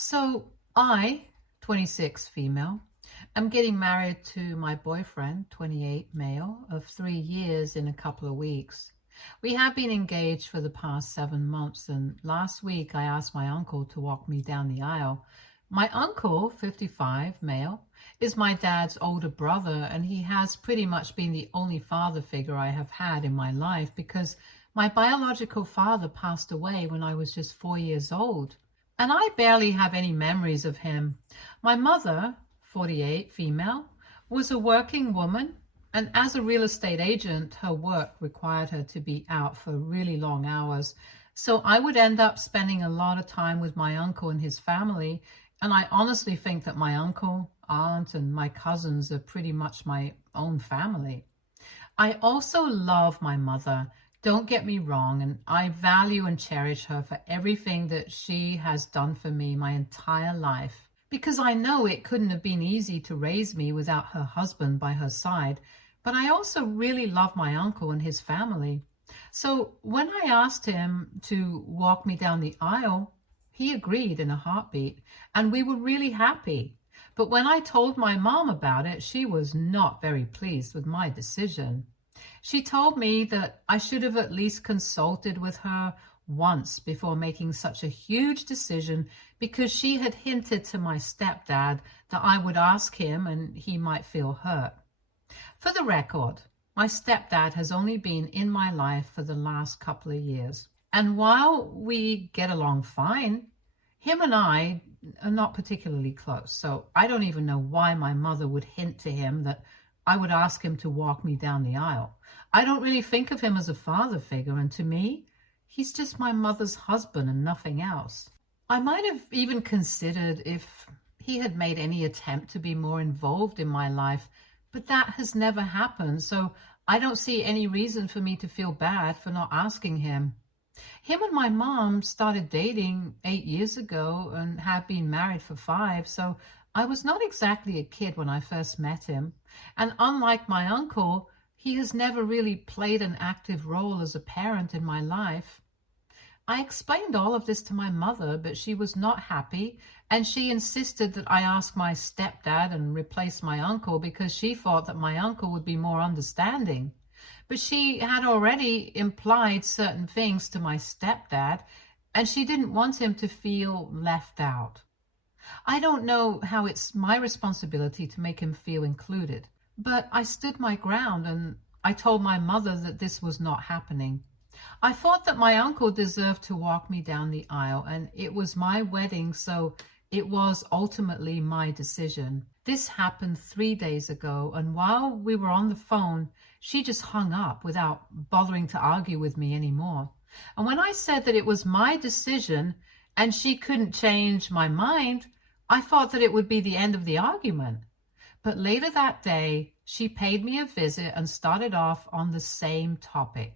So I, 26 female, am getting married to my boyfriend, 28 male, of 3 years in a couple of weeks. We have been engaged for the past 7 months, and last week I asked my uncle to walk me down the aisle. My uncle, 55 male, is my dad's older brother, and he has pretty much been the only father figure I have had in my life because my biological father passed away when I was just 4 years old. And I barely have any memories of him. My mother, 48, female, was a working woman, and as a real estate agent, her work required her to be out for really long hours. So I would end up spending a lot of time with my uncle and his family, and I honestly think that my uncle, aunt, and my cousins are pretty much my own family. I also love my mother. Don't get me wrong, and I value and cherish her for everything that she has done for me my entire life. Because I know it couldn't have been easy to raise me without her husband by her side, but I also really love my uncle and his family. So when I asked him to walk me down the aisle, he agreed in a heartbeat, and we were really happy. But when I told my mom about it, she was not very pleased with my decision. She told me that I should have at least consulted with her once before making such a huge decision because she had hinted to my stepdad that I would ask him and he might feel hurt. For the record, my stepdad has only been in my life for the last couple of years. And while we get along fine, him and I are not particularly close. So I don't even know why my mother would hint to him that I would ask him to walk me down the aisle. I don't really think of him as a father figure, and to me, he's just my mother's husband and nothing else. I might have even considered if he had made any attempt to be more involved in my life, but that has never happened, so I don't see any reason for me to feel bad for not asking him. Him and my mom started dating 8 years ago and have been married for 5, so I was not exactly a kid when I first met him. And unlike my uncle, he has never really played an active role as a parent in my life. I explained all of this to my mother, but she was not happy, and she insisted that I ask my stepdad and replace my uncle because she thought that my uncle would be more understanding. But she had already implied certain things to my stepdad, and she didn't want him to feel left out. I don't know how it's my responsibility to make him feel included, but I stood my ground and I told my mother that this was not happening. I thought that my uncle deserved to walk me down the aisle, and it was my wedding, so it was ultimately my decision. This happened 3 days ago, and while we were on the phone, she just hung up without bothering to argue with me anymore. And when I said that it was my decision and she couldn't change my mind, I thought that it would be the end of the argument. But later that day, she paid me a visit and started off on the same topic,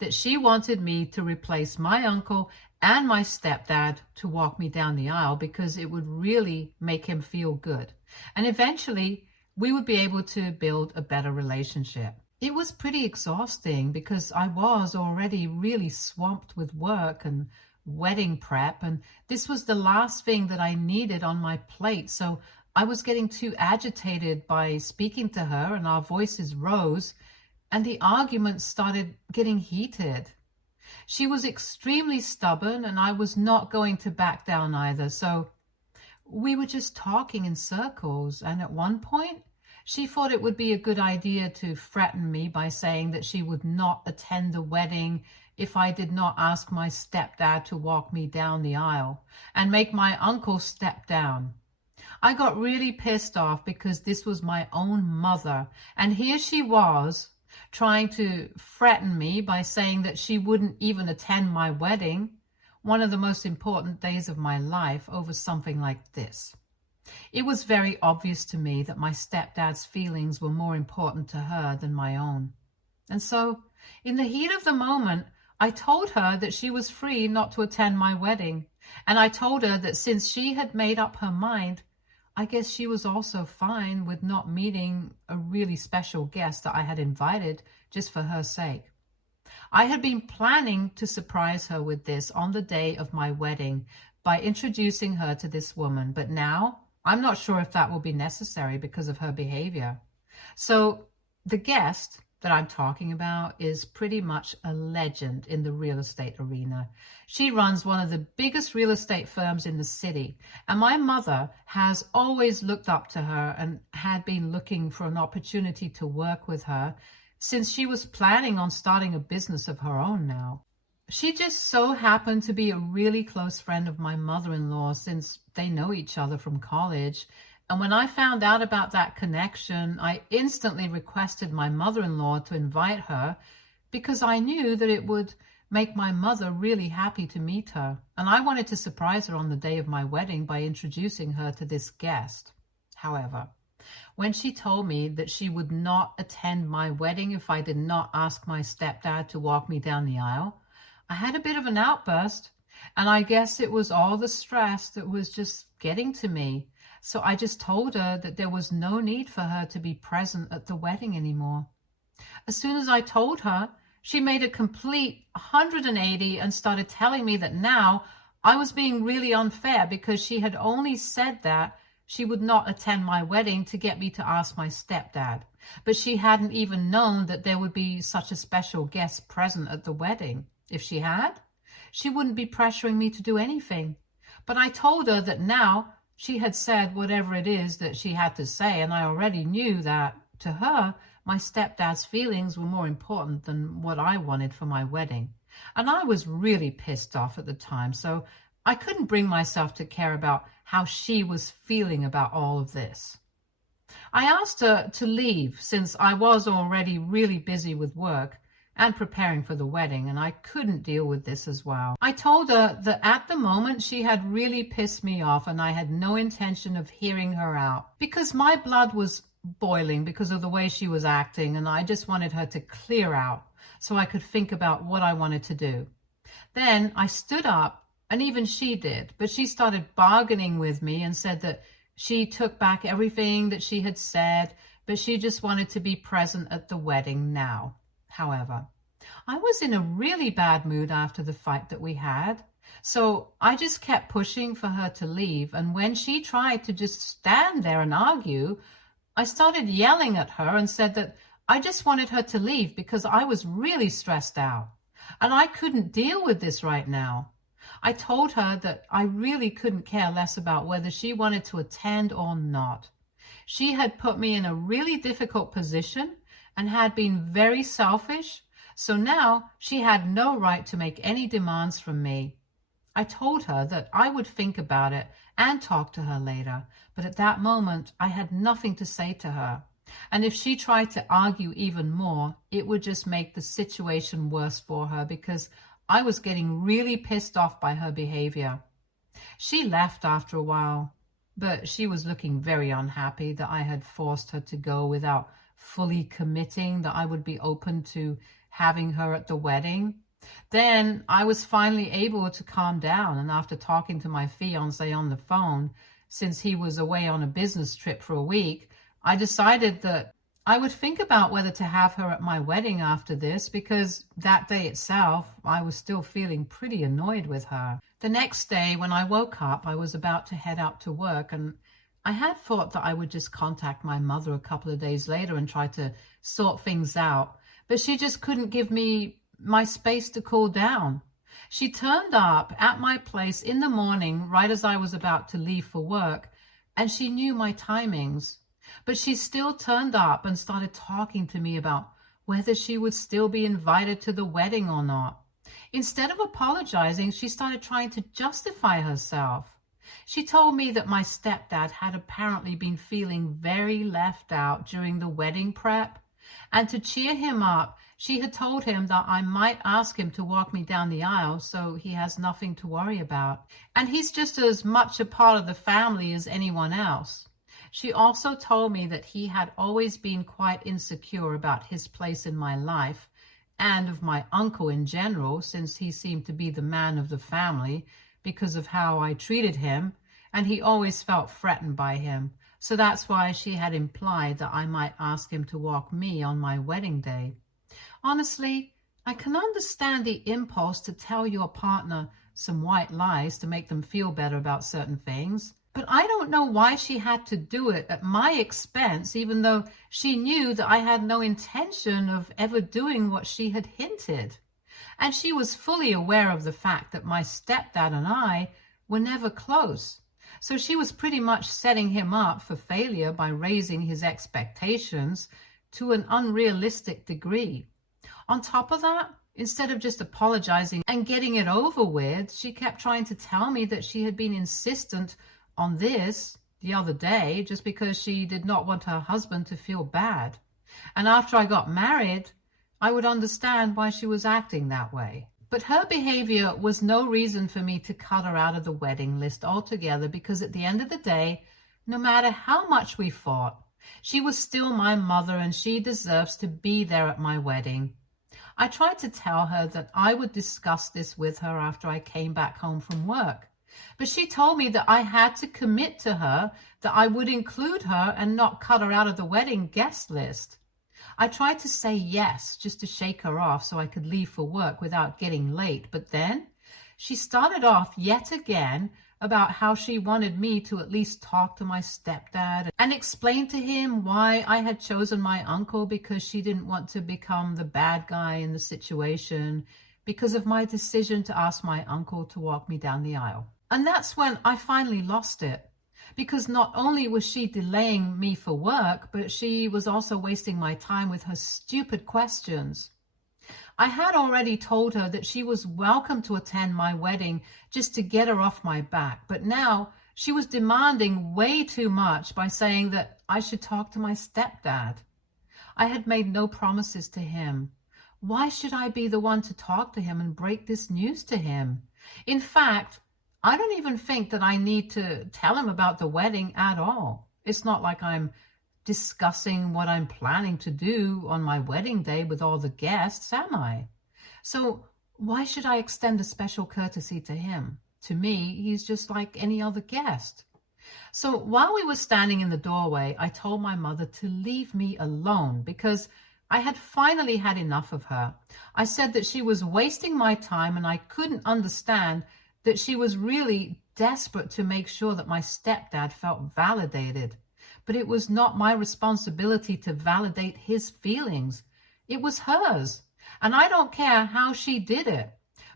that she wanted me to replace my uncle and my stepdad to walk me down the aisle because it would really make him feel good. And eventually, we would be able to build a better relationship. It was pretty exhausting because I was already really swamped with work and wedding prep, and this was the last thing that I needed on my plate. So I was getting too agitated by speaking to her, and our voices rose, and the arguments started getting heated. She was extremely stubborn, and I was not going to back down either. So we were just talking in circles, and at one point, she thought it would be a good idea to threaten me by saying that she would not attend the wedding if I did not ask my stepdad to walk me down the aisle and make my uncle step down. I got really pissed off because this was my own mother, and here she was trying to threaten me by saying that she wouldn't even attend my wedding, one of the most important days of my life, over something like this. It was very obvious to me that my stepdad's feelings were more important to her than my own. And so, in the heat of the moment, I told her that she was free not to attend my wedding. And I told her that since she had made up her mind, I guess she was also fine with not meeting a really special guest that I had invited just for her sake. I had been planning to surprise her with this on the day of my wedding, by introducing her to this woman, but now I'm not sure if that will be necessary because of her behavior. So the guest that I'm talking about is pretty much a legend in the real estate arena. She runs one of the biggest real estate firms in the city, and my mother has always looked up to her and had been looking for an opportunity to work with her since she was planning on starting a business of her own now. She just so happened to be a really close friend of my mother-in-law since they know each other from college. And when I found out about that connection, I instantly requested my mother-in-law to invite her because I knew that it would make my mother really happy to meet her. And I wanted to surprise her on the day of my wedding by introducing her to this guest. However, when she told me that she would not attend my wedding if I did not ask my stepdad to walk me down the aisle, I had a bit of an outburst, and I guess it was all the stress that was just getting to me. So I just told her that there was no need for her to be present at the wedding anymore. As soon as I told her, she made a complete 180 and started telling me that now I was being really unfair because she had only said that she would not attend my wedding to get me to ask my stepdad. But she hadn't even known that there would be such a special guest present at the wedding. If she had, she wouldn't be pressuring me to do anything. But I told her that now she had said whatever it is that she had to say, and I already knew that, to her, my stepdad's feelings were more important than what I wanted for my wedding. And I was really pissed off at the time, so I couldn't bring myself to care about how she was feeling about all of this. I asked her to leave since I was already really busy with work and preparing for the wedding, and I couldn't deal with this as well. I told her that at the moment she had really pissed me off and I had no intention of hearing her out because my blood was boiling because of the way she was acting, and I just wanted her to clear out so I could think about what I wanted to do. Then I stood up, and even she did, but she started bargaining with me and said that she took back everything that she had said, but she just wanted to be present at the wedding now. However, I was in a really bad mood after the fight that we had, so I just kept pushing for her to leave, and when she tried to just stand there and argue, I started yelling at her and said that I just wanted her to leave because I was really stressed out, and I couldn't deal with this right now. I told her that I really couldn't care less about whether she wanted to attend or not. She had put me in a really difficult position and had been very selfish, so now she had no right to make any demands from me. I told her that I would think about it and talk to her later, but at that moment I had nothing to say to her. And if she tried to argue even more, it would just make the situation worse for her because I was getting really pissed off by her behavior. She left after a while, but she was looking very unhappy that I had forced her to go without fully committing that I would be open to having her at the wedding. Then I was finally able to calm down, and after talking to my fiancé on the phone, since he was away on a business trip for a week, I decided that I would think about whether to have her at my wedding after this, because that day itself, I was still feeling pretty annoyed with her. The next day, when I woke up, I was about to head out to work, and I had thought that I would just contact my mother a couple of days later and try to sort things out, but she just couldn't give me my space to cool down. She turned up at my place in the morning right as I was about to leave for work, and she knew my timings. But she still turned up and started talking to me about whether she would still be invited to the wedding or not. Instead of apologizing, she started trying to justify herself. She told me that my stepdad had apparently been feeling very left out during the wedding prep, and to cheer him up, she had told him that I might ask him to walk me down the aisle so he has nothing to worry about, and he's just as much a part of the family as anyone else. She also told me that he had always been quite insecure about his place in my life and of my uncle in general, since he seemed to be the man of the family because of how I treated him, and he always felt threatened by him. So that's why she had implied that I might ask him to walk me on my wedding day. Honestly, I can understand the impulse to tell your partner some white lies to make them feel better about certain things. But I don't know why she had to do it at my expense, even though she knew that I had no intention of ever doing what she had hinted. And she was fully aware of the fact that my stepdad and I were never close. So she was pretty much setting him up for failure by raising his expectations to an unrealistic degree. On top of that, instead of just apologizing and getting it over with, she kept trying to tell me that she had been insistent on this the other day just because she did not want her husband to feel bad. And after I got married, I would understand why she was acting that way. But her behavior was no reason for me to cut her out of the wedding list altogether, because at the end of the day, no matter how much we fought, she was still my mother and she deserves to be there at my wedding. I tried to tell her that I would discuss this with her after I came back home from work. But she told me that I had to commit to her that I would include her and not cut her out of the wedding guest list. I tried to say yes just to shake her off so I could leave for work without getting late. But then she started off yet again about how she wanted me to at least talk to my stepdad and explain to him why I had chosen my uncle, because she didn't want to become the bad guy in the situation because of my decision to ask my uncle to walk me down the aisle. And that's when I finally lost it. Because not only was she delaying me for work, but she was also wasting my time with her stupid questions. I had already told her that she was welcome to attend my wedding just to get her off my back. But now she was demanding way too much by saying that I should talk to my stepdad. I had made no promises to him. Why should I be the one to talk to him and break this news to him? In fact, I don't even think that I need to tell him about the wedding at all. It's not like I'm discussing what I'm planning to do on my wedding day with all the guests, am I? So why should I extend a special courtesy to him? To me, he's just like any other guest. So while we were standing in the doorway, I told my mother to leave me alone because I had finally had enough of her. I said that she was wasting my time and I couldn't understand that she was really desperate to make sure that my stepdad felt validated. But it was not my responsibility to validate his feelings. It was hers. And I don't care how she did it.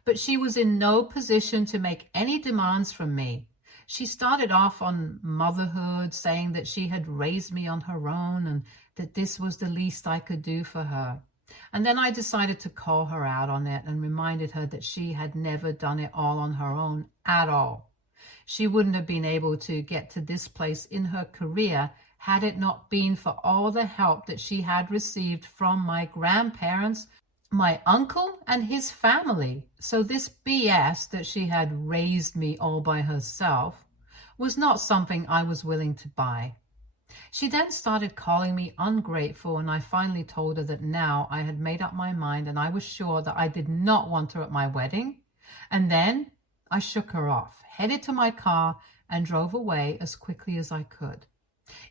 But she was in no position to make any demands from me. She started off on motherhood, saying that she had raised me on her own and that this was the least I could do for her. And then I decided to call her out on it and reminded her that she had never done it all on her own at all. She wouldn't have been able to get to this place in her career had it not been for all the help that she had received from my grandparents, my uncle, and his family. So this BS that she had raised me all by herself was not something I was willing to buy. She then started calling me ungrateful, and I finally told her that now I had made up my mind and I was sure that I did not want her at my wedding. And then I shook her off, headed to my car, and drove away as quickly as I could.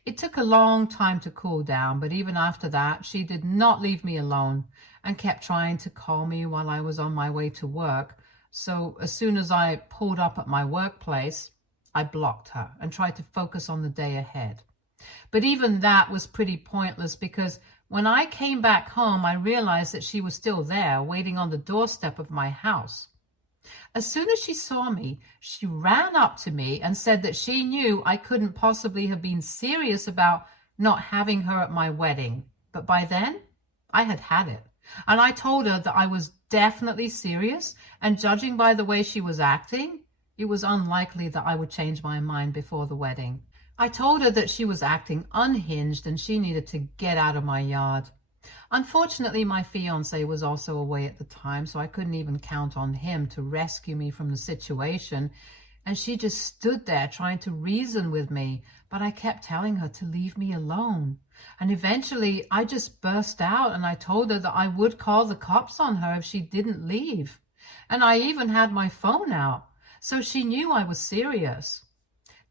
It took a long time to cool down, but even after that, she did not leave me alone and kept trying to call me while I was on my way to work. So as soon as I pulled up at my workplace, I blocked her and tried to focus on the day ahead. But even that was pretty pointless because when I came back home, I realized that she was still there, waiting on the doorstep of my house. As soon as she saw me, she ran up to me and said that she knew I couldn't possibly have been serious about not having her at my wedding. But by then, I had had it. And I told her that I was definitely serious, and judging by the way she was acting, it was unlikely that I would change my mind before the wedding. I told her that she was acting unhinged and she needed to get out of my yard. Unfortunately, my fiance was also away at the time, so I couldn't even count on him to rescue me from the situation. And she just stood there trying to reason with me, but I kept telling her to leave me alone. And eventually I just burst out and I told her that I would call the cops on her if she didn't leave. And I even had my phone out, so she knew I was serious.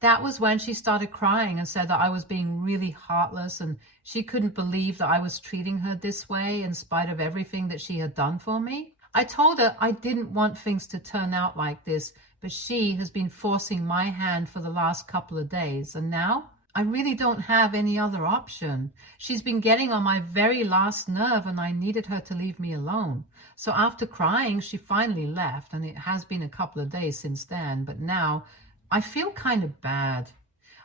That was when she started crying and said that I was being really heartless and she couldn't believe that I was treating her this way in spite of everything that she had done for me. I told her I didn't want things to turn out like this, but she has been forcing my hand for the last couple of days, and now I really don't have any other option. She's been getting on my very last nerve, and I needed her to leave me alone. So after crying, she finally left, and it has been a couple of days since then, but now I feel kind of bad.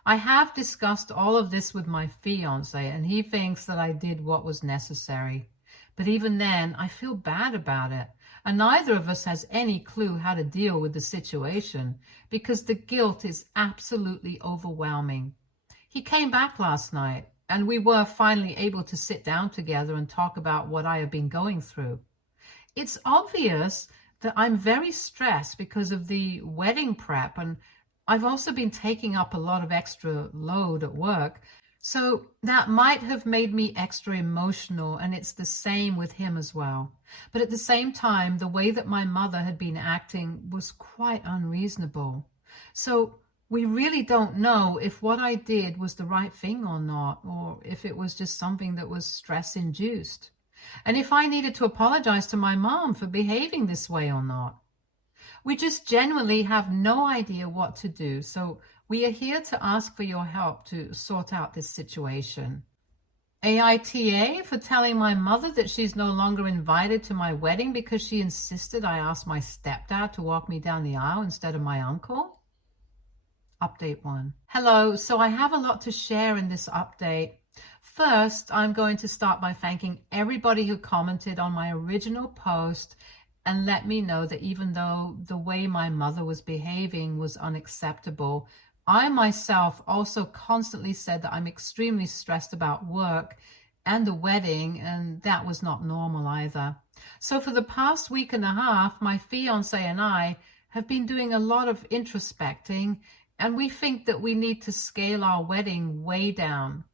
I have discussed all of this with my fiance, and he thinks that I did what was necessary. But even then, I feel bad about it. And neither of us has any clue how to deal with the situation because the guilt is absolutely overwhelming. He came back last night, and we were finally able to sit down together and talk about what I have been going through. It's obvious that I'm very stressed because of the wedding prep, and I've also been taking up a lot of extra load at work. So that might have made me extra emotional, and it's the same with him as well. But at the same time, the way that my mother had been acting was quite unreasonable. So we really don't know if what I did was the right thing or not, or if it was just something that was stress-induced. And if I needed to apologize to my mom for behaving this way or not. We just genuinely have no idea what to do, so we are here to ask for your help to sort out this situation. AITA for telling my mother that she's no longer invited to my wedding because she insisted I ask my stepdad to walk me down the aisle instead of my uncle. Update 1. Hello, so I have a lot to share in this update. First, I'm going to start by thanking everybody who commented on my original post and let me know that even though the way my mother was behaving was unacceptable, I myself also constantly said that I'm extremely stressed about work and the wedding, and that was not normal either. So for the past week and a half, my fiance and I have been doing a lot of introspecting, and we think that we need to scale our wedding way down.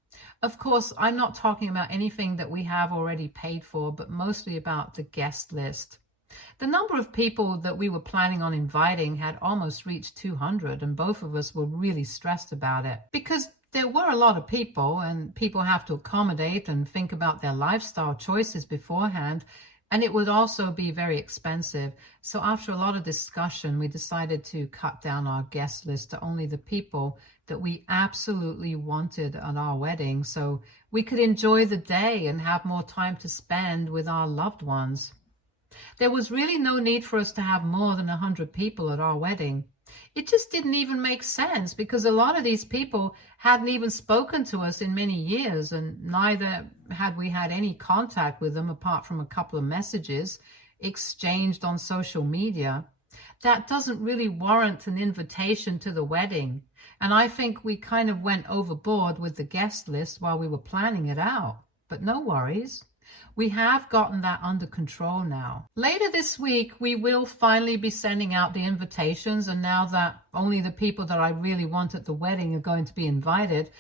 Of course, I'm not talking about anything that we have already paid for, but mostly about the guest list. The number of people that we were planning on inviting had almost reached 200, and both of us were really stressed about it because there were a lot of people, and people have to accommodate and think about their lifestyle choices beforehand, and it would also be very expensive. So after a lot of discussion, we decided to cut down our guest list to only the people that we absolutely wanted at our wedding, so we could enjoy the day and have more time to spend with our loved ones. There was really no need for us to have more than 100 people at our wedding. It just didn't even make sense because a lot of these people hadn't even spoken to us in many years, and neither had we had any contact with them apart from a couple of messages exchanged on social media. That doesn't really warrant an invitation to the wedding, and I think we kind of went overboard with the guest list while we were planning it out. But no worries. We have gotten that under control now. Later this week, we will finally be sending out the invitations, and now that only the people that I really want at the wedding are going to be invited,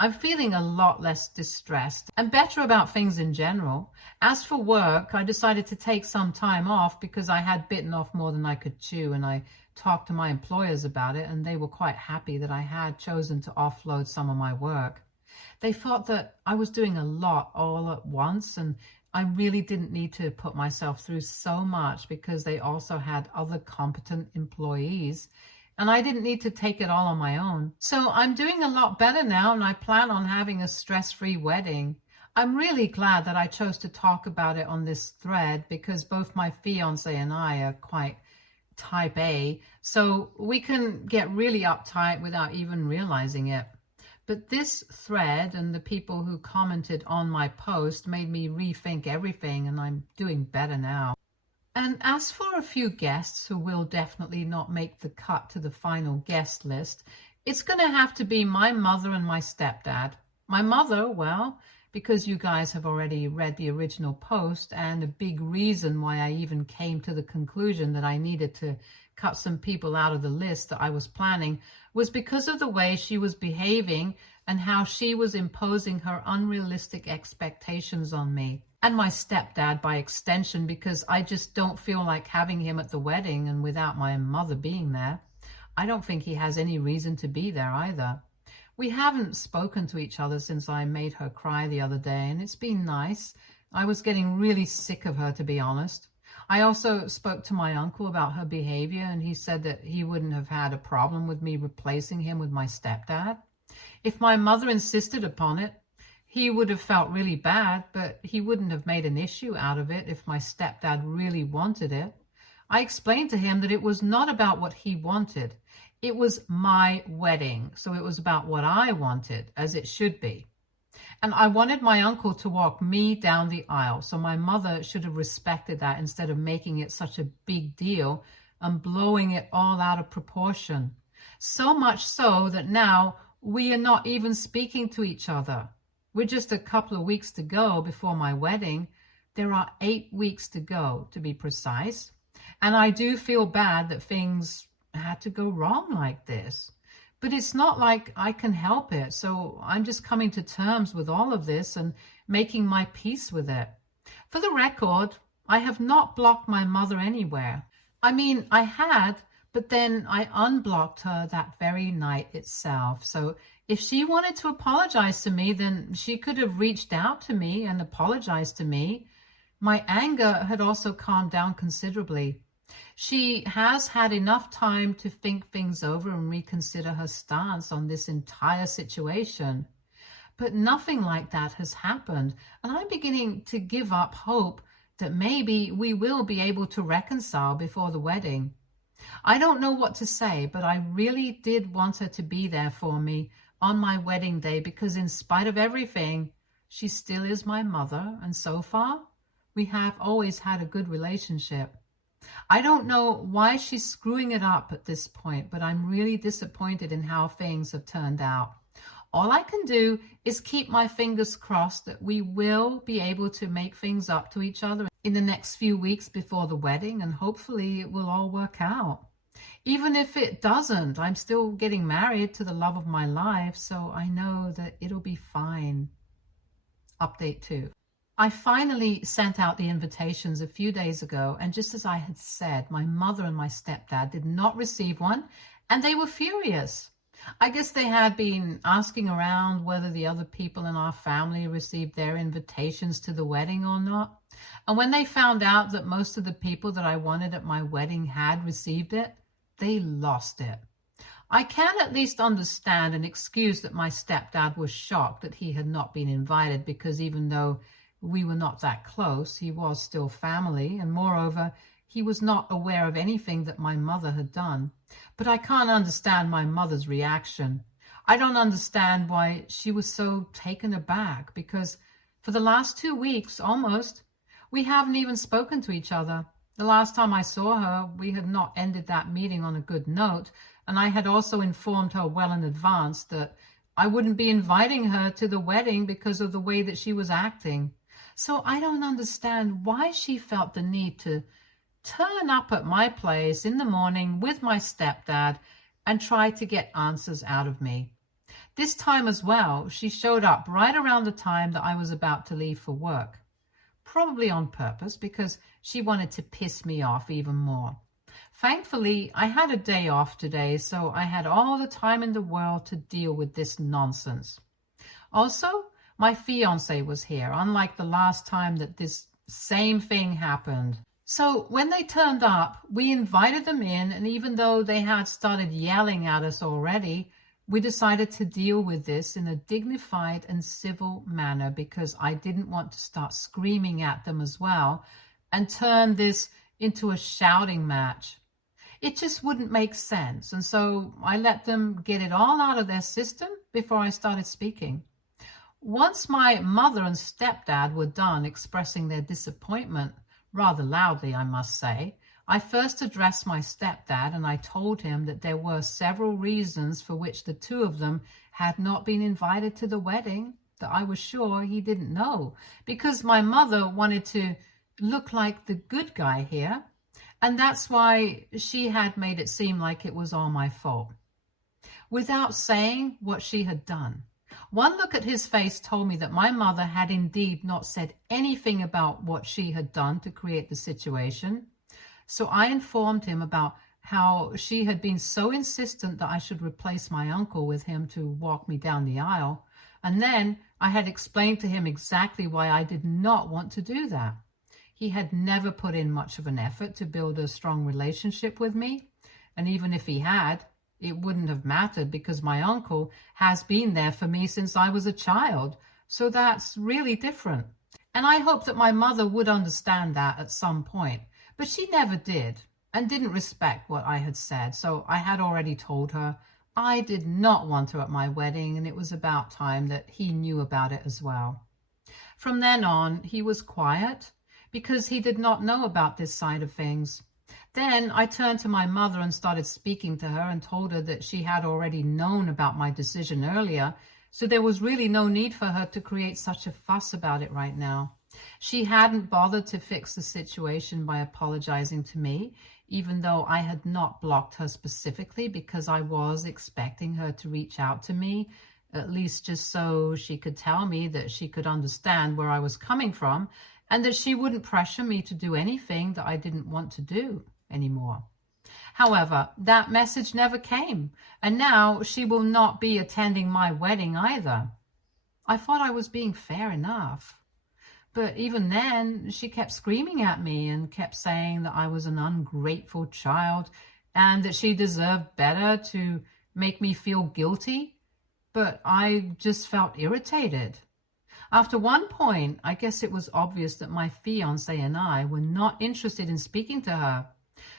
I'm feeling a lot less distressed and better about things in general. As for work, I decided to take some time off because I had bitten off more than I could chew, and I talked to my employers about it, and they were quite happy that I had chosen to offload some of my work. They thought that I was doing a lot all at once, and I really didn't need to put myself through so much because they also had other competent employees, and I didn't need to take it all on my own. So I'm doing a lot better now, and I plan on having a stress-free wedding. I'm really glad that I chose to talk about it on this thread because both my fiance and I are quite type A, so we can get really uptight without even realizing it. But this thread and the people who commented on my post made me rethink everything, and I'm doing better now. And as for a few guests who will definitely not make the cut to the final guest list, it's going to have to be my mother and my stepdad. My mother, well, because you guys have already read the original post, and a big reason why I even came to the conclusion that I needed to cut some people out of the list that I was planning was because of the way she was behaving and how she was imposing her unrealistic expectations on me. And my stepdad by extension, because I just don't feel like having him at the wedding, and without my mother being there, I don't think he has any reason to be there either. We haven't spoken to each other since I made her cry the other day, and it's been nice. I was getting really sick of her, to be honest. I also spoke to my uncle about her behavior, and he said that he wouldn't have had a problem with me replacing him with my stepdad. If my mother insisted upon it, he would have felt really bad, but he wouldn't have made an issue out of it if my stepdad really wanted it. I explained to him that it was not about what he wanted. It was my wedding, so it was about what I wanted, as it should be. And I wanted my uncle to walk me down the aisle, so my mother should have respected that instead of making it such a big deal and blowing it all out of proportion. So much so that now we are not even speaking to each other. We're just a couple of weeks to go before my wedding. There are 8 weeks to go, to be precise. And I do feel bad that things had to go wrong like this. But it's not like I can help it. So I'm just coming to terms with all of this and making my peace with it. For the record, I have not blocked my mother anywhere. I mean, I had, but then I unblocked her that very night itself. So if she wanted to apologize to me, then she could have reached out to me and apologized to me. My anger had also calmed down considerably. She has had enough time to think things over and reconsider her stance on this entire situation. But nothing like that has happened, and I'm beginning to give up hope that maybe we will be able to reconcile before the wedding. I don't know what to say, but I really did want her to be there for me on my wedding day because in spite of everything, she still is my mother, and so far, we have always had a good relationship. I don't know why she's screwing it up at this point, but I'm really disappointed in how things have turned out. All I can do is keep my fingers crossed that we will be able to make things up to each other in the next few weeks before the wedding, and hopefully it will all work out. Even if it doesn't, I'm still getting married to the love of my life, so I know that it'll be fine. Update 2. I finally sent out the invitations a few days ago, and just as I had said, my mother and my stepdad did not receive one, and they were furious. I guess they had been asking around whether the other people in our family received their invitations to the wedding or not. And when they found out that most of the people that I wanted at my wedding had received it, they lost it. I can at least understand and excuse that my stepdad was shocked that he had not been invited, because even though we were not that close, he was still family, and moreover, he was not aware of anything that my mother had done. But I can't understand my mother's reaction. I don't understand why she was so taken aback, because for the last 2 weeks, almost, we haven't even spoken to each other. The last time I saw her, we had not ended that meeting on a good note, and I had also informed her well in advance that I wouldn't be inviting her to the wedding because of the way that she was acting. So I don't understand why she felt the need to turn up at my place in the morning with my stepdad and try to get answers out of me. This time as well, she showed up right around the time that I was about to leave for work. Probably on purpose, because she wanted to piss me off even more. Thankfully, I had a day off today, so I had all the time in the world to deal with this nonsense. Also, my fiancé was here, unlike the last time that this same thing happened. So when they turned up, we invited them in, and even though they had started yelling at us already, we decided to deal with this in a dignified and civil manner, because I didn't want to start screaming at them as well and turn this into a shouting match. It just wouldn't make sense, and so I let them get it all out of their system before I started speaking. Once my mother and stepdad were done expressing their disappointment, rather loudly, I must say, I first addressed my stepdad, and I told him that there were several reasons for which the two of them had not been invited to the wedding that I was sure he didn't know, because my mother wanted to look like the good guy here, and that's why she had made it seem like it was all my fault, without saying what she had done. One look at his face told me that my mother had indeed not said anything about what she had done to create the situation. So I informed him about how she had been so insistent that I should replace my uncle with him to walk me down the aisle. And then I had explained to him exactly why I did not want to do that. he had never put in much of an effort to build a strong relationship with me. And even if he had, it wouldn't have mattered because my uncle has been there for me since I was a child. So that's really different. And I hope that my mother would understand that at some point. But she never did and didn't respect what I had said. So I had already told her I did not want her at my wedding, and it was about time that he knew about it as well. From then on, he was quiet because he did not know about this side of things. Then I turned to my mother and started speaking to her and told her that she had already known about my decision earlier, so there was really no need for her to create such a fuss about it right now. She hadn't bothered to fix the situation by apologizing to me, even though I had not blocked her specifically because I was expecting her to reach out to me, at least just so she could tell me that she could understand where I was coming from and that she wouldn't pressure me to do anything that I didn't want to do anymore. However, that message never came, and now she will not be attending my wedding either. I thought I was being fair enough. But even then, she kept screaming at me and kept saying that I was an ungrateful child and that she deserved better to make me feel guilty. But I just felt irritated. After one point, I guess it was obvious that my fiancé and I were not interested in speaking to her.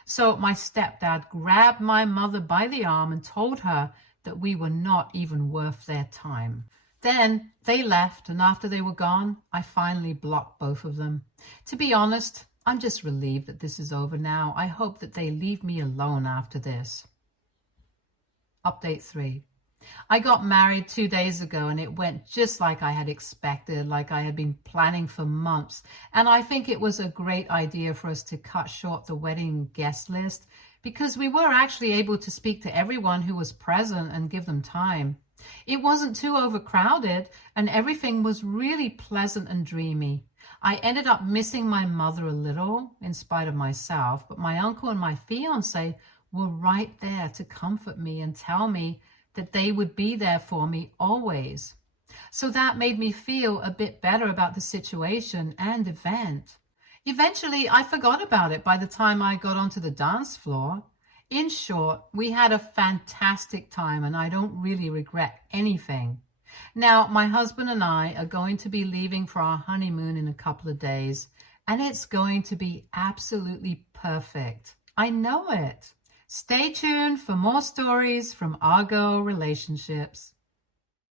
So my stepdad grabbed my mother by the arm and told her that we were not even worth their time. Then they left, and after they were gone, I finally blocked both of them. To be honest, I'm just relieved that this is over now. I hope that they leave me alone after this. Update 3. I got married 2 days ago, and it went just like I had expected, like I had been planning for months. And I think it was a great idea for us to cut short the wedding guest list because we were actually able to speak to everyone who was present and give them time. It wasn't too overcrowded, and everything was really pleasant and dreamy. I ended up missing my mother a little, in spite of myself, but my uncle and my fiancé were right there to comfort me and tell me that they would be there for me always. So that made me feel a bit better about the situation and event. Eventually, I forgot about it by the time I got onto the dance floor. In short, we had a fantastic time, and I don't really regret anything. Now, my husband and I are going to be leaving for our honeymoon in a couple of days, and it's going to be absolutely perfect. I know it. Stay tuned for more stories from Argo Relationships.